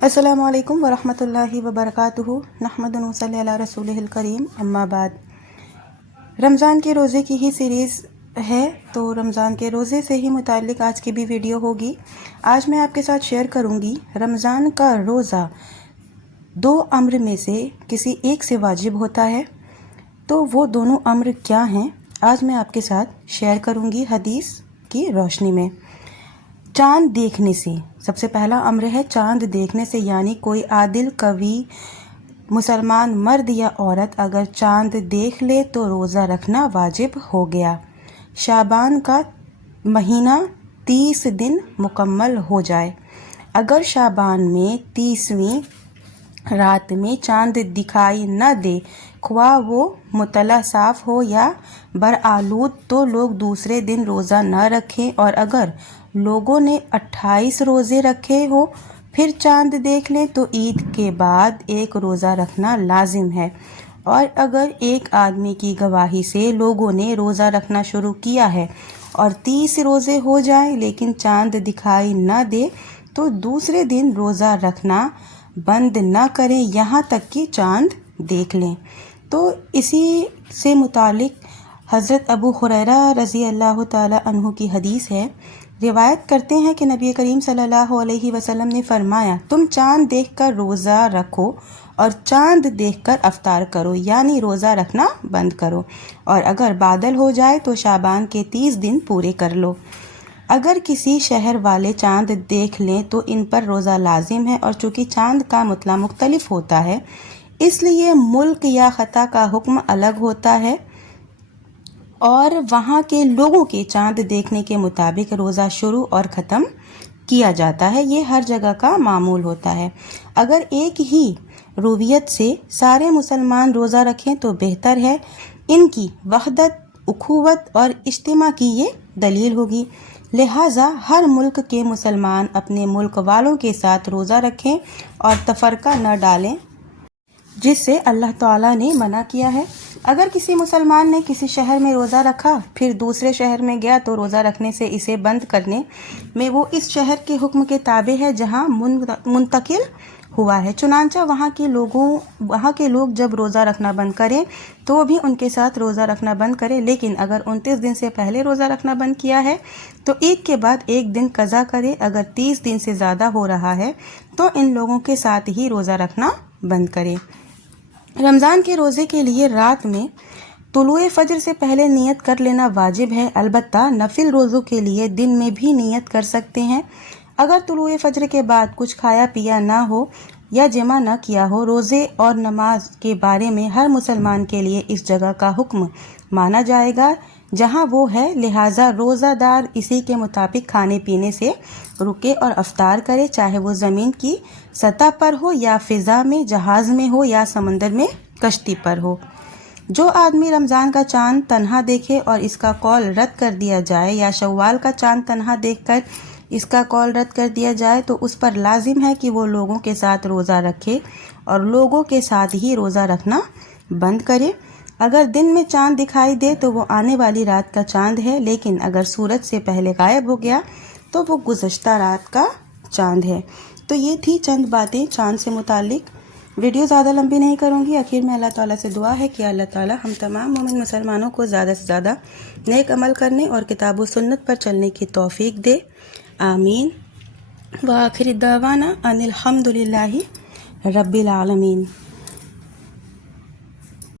السلام علیکم ورحمۃ اللہ وبرکاتہ۔ نحمدہ و صلی علی رسولہ الکریم، اما بعد۔ رمضان کے روزے کی ہی سیریز ہے، تو رمضان کے روزے سے ہی متعلق آج کی بھی ویڈیو ہوگی۔ آج میں آپ کے ساتھ شیئر کروں گی رمضان کا روزہ 2 امر میں سے کسی ایک سے واجب ہوتا ہے، تو وہ دونوں امر کیا ہیں آج میں آپ کے ساتھ شیئر کروں گی حدیث کی روشنی میں۔ چاند دیکھنے سے، سب سے پہلا امر ہے چاند دیکھنے سے، یعنی کوئی عادل قوی مسلمان مرد یا عورت اگر چاند دیکھ لے تو روزہ رکھنا واجب ہو گیا۔ شعبان کا مہینہ 30 دن مکمل ہو جائے۔ اگر شعبان میں 30ویں رات میں چاند دکھائی نہ دے، خواہ وہ مطلع صاف ہو یا برآلود، تو لوگ دوسرے دن روزہ نہ رکھیں، اور اگر لوگوں نے 28 روزے رکھے ہو پھر چاند دیکھ لیں تو عید کے بعد ایک روزہ رکھنا لازم ہے۔ اور اگر ایک آدمی کی گواہی سے لوگوں نے روزہ رکھنا شروع کیا ہے اور 30 روزے ہو جائیں لیکن چاند دکھائی نہ دے تو دوسرے دن روزہ رکھنا بند نہ کریں یہاں تک کہ چاند دیکھ لیں۔ تو اسی سے متعلق حضرت ابو ہریرہ رضی اللہ تعالی عنہ کی حدیث ہے۔ روایت کرتے ہیں کہ نبی کریم صلی اللہ علیہ وسلم نے فرمایا، تم چاند دیکھ کر روزہ رکھو اور چاند دیکھ کر افطار کرو، یعنی روزہ رکھنا بند کرو، اور اگر بادل ہو جائے تو شعبان کے 30 دن پورے کر لو۔ اگر کسی شہر والے چاند دیکھ لیں تو ان پر روزہ لازم ہے، اور چونکہ چاند کا مطلع مختلف ہوتا ہے اس لیے ملک یا خطہ کا حکم الگ ہوتا ہے، اور وہاں کے لوگوں کے چاند دیکھنے کے مطابق روزہ شروع اور ختم کیا جاتا ہے۔ یہ ہر جگہ کا معمول ہوتا ہے۔ اگر ایک ہی رویت سے سارے مسلمان روزہ رکھیں تو بہتر ہے۔ ان کی وحدت، اخوت اور اجتماع کی یہ دلیل ہوگی۔ لہٰذا ہر ملک کے مسلمان اپنے ملک والوں کے ساتھ روزہ رکھیں اور تفرقہ نہ ڈالیں، جس سے اللہ تعالیٰ نے منع کیا ہے۔ اگر کسی مسلمان نے کسی شہر میں روزہ رکھا پھر دوسرے شہر میں گیا تو روزہ رکھنے سے اسے بند کرنے میں وہ اس شہر کے حکم کے تابع ہے جہاں منتقل ہوا ہے، چنانچہ وہاں کے لوگ جب روزہ رکھنا بند کریں تو وہ بھی ان کے ساتھ روزہ رکھنا بند کرے، لیکن اگر 29 دن سے پہلے روزہ رکھنا بند کیا ہے تو ایک کے بعد ایک دن قضا کرے۔ اگر 30 دن سے زیادہ ہو رہا ہے تو ان لوگوں کے ساتھ ہی روزہ رکھنا بند کرے۔ رمضان کے روزے کے لیے رات میں طلوع فجر سے پہلے نیت کر لینا واجب ہے، البتہ نفل روزوں کے لیے دن میں بھی نیت کر سکتے ہیں۔ اگر طلوع فجر کے بعد کچھ کھایا پیا نہ ہو یا جمع نہ کیا ہو، روزے اور نماز کے بارے میں ہر مسلمان کے لیے اس جگہ کا حکم مانا جائے گا جہاں وہ ہے، لہٰذا روزہ دار اسی کے مطابق کھانے پینے سے رکے اور افطار کرے، چاہے وہ زمین کی سطح پر ہو یا فضا میں، جہاز میں ہو یا سمندر میں کشتی پر ہو۔ جو آدمی رمضان کا چاند تنہا دیکھے اور اس کا قول رد کر دیا جائے، یا شوال کا چاند تنہا دیکھ کر اس کا قول رد کر دیا جائے، تو اس پر لازم ہے کہ وہ لوگوں کے ساتھ روزہ رکھے اور لوگوں کے ساتھ ہی روزہ رکھنا بند کرے۔ اگر دن میں چاند دکھائی دے تو وہ آنے والی رات کا چاند ہے، لیکن اگر سورج سے پہلے غائب ہو گیا تو وہ گزشتہ رات کا چاند ہے۔ تو یہ تھی چند باتیں چاند سے متعلق۔ ویڈیو زیادہ لمبی نہیں کروں گی، آخر میں اللہ تعالیٰ سے دعا ہے کہ اللہ تعالیٰ ہم تمام مومن مسلمانوں کو زیادہ سے زیادہ نیک عمل کرنے اور کتاب و سنت پر چلنے کی توفیق دے، آمین۔ وآخر دعوانا ان الحمد للہ رب العالمین۔